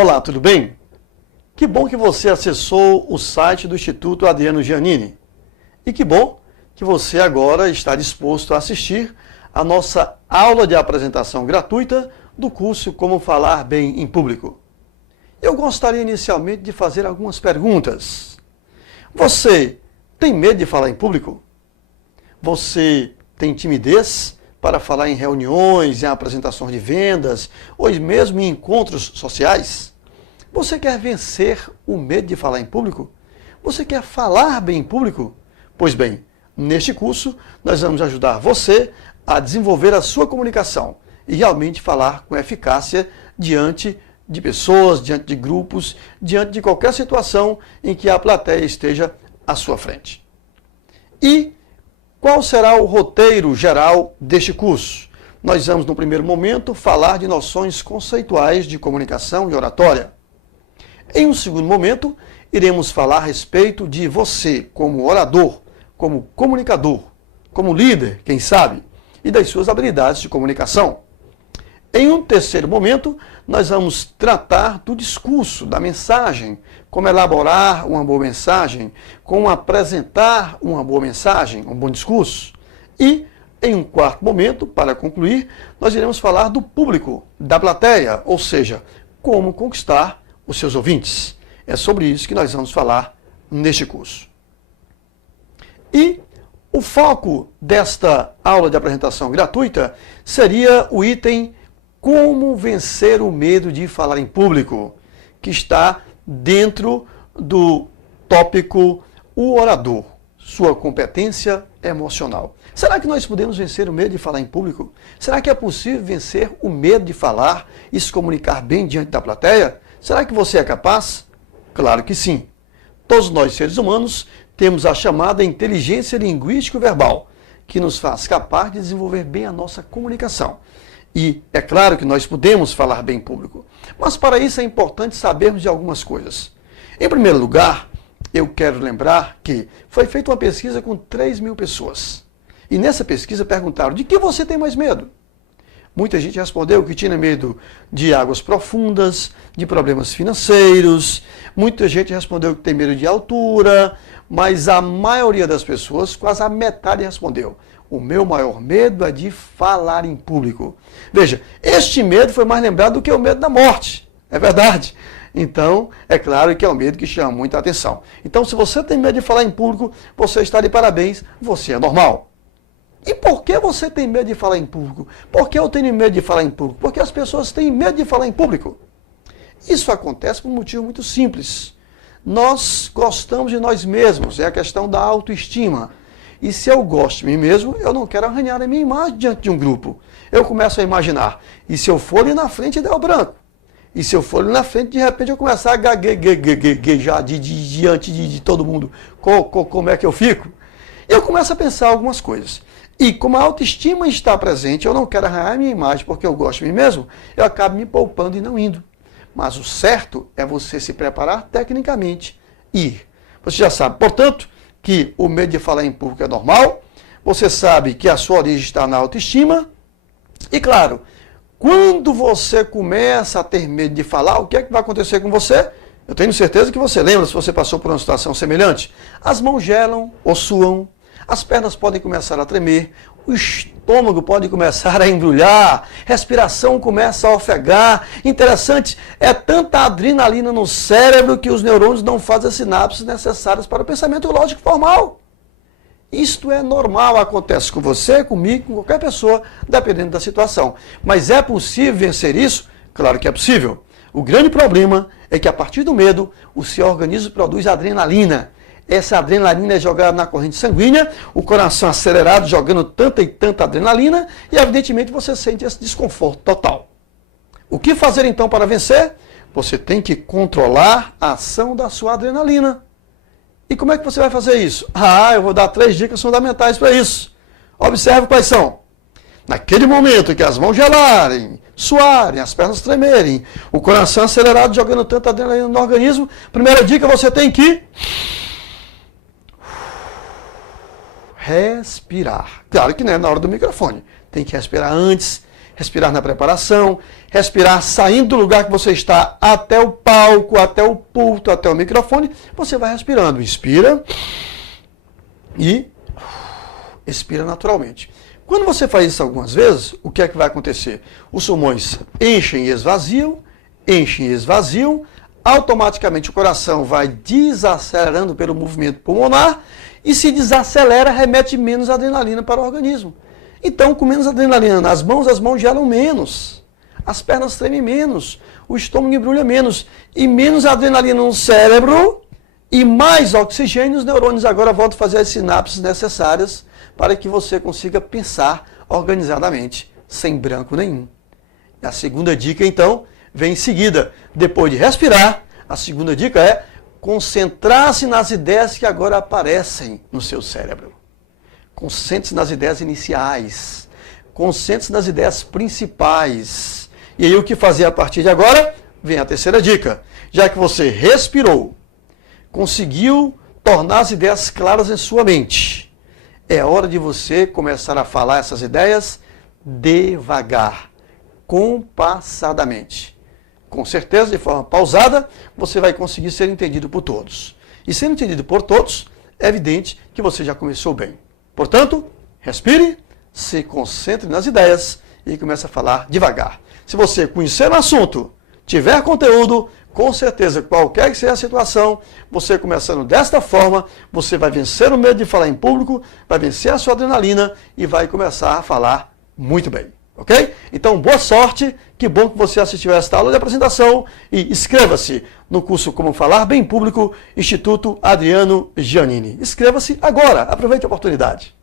Olá, tudo bem? Que bom que você acessou o site do Instituto Adriano Giannini. E que bom que você agora está disposto a assistir a nossa aula de apresentação gratuita do curso Como Falar Bem em Público. Eu gostaria inicialmente de fazer algumas perguntas. Você tem medo de falar em público? Você tem timidez para falar em reuniões, em apresentações de vendas, ou mesmo em encontros sociais? Você quer vencer o medo de falar em público? Você quer falar bem em público? Pois bem, neste curso nós vamos ajudar você a desenvolver a sua comunicação e realmente falar com eficácia diante de pessoas, diante de grupos, diante de qualquer situação em que a plateia esteja à sua frente. E qual será o roteiro geral deste curso? Nós vamos, no primeiro momento, falar de noções conceituais de comunicação e oratória. Em um segundo momento, iremos falar a respeito de você como orador, como comunicador, como líder, quem sabe, e das suas habilidades de comunicação. Em um terceiro momento, nós vamos tratar do discurso, da mensagem, como elaborar uma boa mensagem, como apresentar uma boa mensagem, um bom discurso. E, em um quarto momento, para concluir, nós iremos falar do público, da plateia, ou seja, como conquistar os seus ouvintes. É sobre isso que nós vamos falar neste curso. E o foco desta aula de apresentação gratuita seria o item Como vencer o medo de falar em público, que está dentro do tópico O orador, sua competência emocional. Será que nós podemos vencer o medo de falar em público? Será que é possível vencer o medo de falar e se comunicar bem diante da plateia? Será que você é capaz? Claro que sim. Todos nós, seres humanos, temos a chamada inteligência linguístico-verbal, que nos faz capaz de desenvolver bem a nossa comunicação. E é claro que nós podemos falar bem em público, mas para isso é importante sabermos de algumas coisas. Em primeiro lugar, eu quero lembrar que foi feita uma pesquisa com 3.000 pessoas. E nessa pesquisa perguntaram, de que você tem mais medo? Muita gente respondeu que tinha medo de águas profundas, de problemas financeiros. Muita gente respondeu que tem medo de altura, mas a maioria das pessoas, quase a metade respondeu: o meu maior medo é de falar em público. Veja, este medo foi mais lembrado do que o medo da morte. É verdade. Então, é claro que é um medo que chama muita atenção. Então, se você tem medo de falar em público, você está de parabéns, você é normal. E por que você tem medo de falar em público? Por que eu tenho medo de falar em público? Porque as pessoas têm medo de falar em público. Isso acontece por um motivo muito simples. Nós gostamos de nós mesmos, é a questão da autoestima. E se eu gosto de mim mesmo, eu não quero arranhar a minha imagem diante de um grupo. Eu começo a imaginar, e se eu for ali na frente, der o branco? E se eu for ali na frente, de repente eu começar a gaguejar diante de todo mundo, como é que eu fico? Eu começo a pensar algumas coisas. E como a autoestima está presente, eu não quero arranhar a minha imagem porque eu gosto de mim mesmo, eu acabo me poupando e não indo. Mas o certo é você se preparar tecnicamente e ir. Você já sabe, portanto, que o medo de falar em público é normal, você sabe que a sua origem está na autoestima, e claro, quando você começa a ter medo de falar, o que é que vai acontecer com você? Eu tenho certeza que você lembra, se você passou por uma situação semelhante. As mãos gelam ou suam, as pernas podem começar a tremer, o estômago pode começar a embrulhar, respiração começa a ofegar. Interessante, é tanta adrenalina no cérebro que os neurônios não fazem as sinapses necessárias para o pensamento lógico formal. Isto é normal, acontece com você, comigo, com qualquer pessoa, dependendo da situação. Mas é possível vencer isso? Claro que é possível. O grande problema é que a partir do medo, o seu organismo produz adrenalina. Essa adrenalina é jogada na corrente sanguínea, o coração acelerado jogando tanta e tanta adrenalina e evidentemente você sente esse desconforto total. O que fazer então para vencer? Você tem que controlar a ação da sua adrenalina. E como é que você vai fazer isso? Eu vou dar 3 dicas fundamentais para isso. Observe quais são. Naquele momento em que as mãos gelarem, suarem, as pernas tremerem, o coração acelerado jogando tanta adrenalina no organismo, primeira dica, você tem que respirar. Claro que não é na hora do microfone. Tem que respirar antes, respirar na preparação, respirar saindo do lugar que você está até o palco, até o púlpito, até o microfone. Você vai respirando. Inspira e expira naturalmente. Quando você faz isso algumas vezes, o que é que vai acontecer? Os pulmões enchem e esvaziam, automaticamente o coração vai desacelerando pelo movimento pulmonar e se desacelera, remete menos adrenalina para o organismo. Então, com menos adrenalina nas mãos, as mãos gelam menos, as pernas tremem menos, o estômago embrulha menos e menos adrenalina no cérebro e mais oxigênio, os neurônios agora voltam a fazer as sinapses necessárias para que você consiga pensar organizadamente, sem branco nenhum. A segunda dica, então, vem em seguida. Depois de respirar, a segunda dica é concentrar-se nas ideias que agora aparecem no seu cérebro. Concentre-se nas ideias iniciais. Concentre-se nas ideias principais. E aí o que fazer a partir de agora? Vem a terceira dica. Já que você respirou, conseguiu tornar as ideias claras em sua mente, é hora de você começar a falar essas ideias devagar, compassadamente. Com certeza, de forma pausada, você vai conseguir ser entendido por todos. E sendo entendido por todos, é evidente que você já começou bem. Portanto, respire, se concentre nas ideias e comece a falar devagar. Se você conhecer o assunto, tiver conteúdo, com certeza, qualquer que seja a situação, você começando desta forma, você vai vencer o medo de falar em público, vai vencer a sua adrenalina e vai começar a falar muito bem. Ok? Então, boa sorte, que bom que você assistiu a esta aula de apresentação e inscreva-se no curso Como Falar Bem em Público, Instituto Adriano Giannini. Inscreva-se agora, aproveite a oportunidade.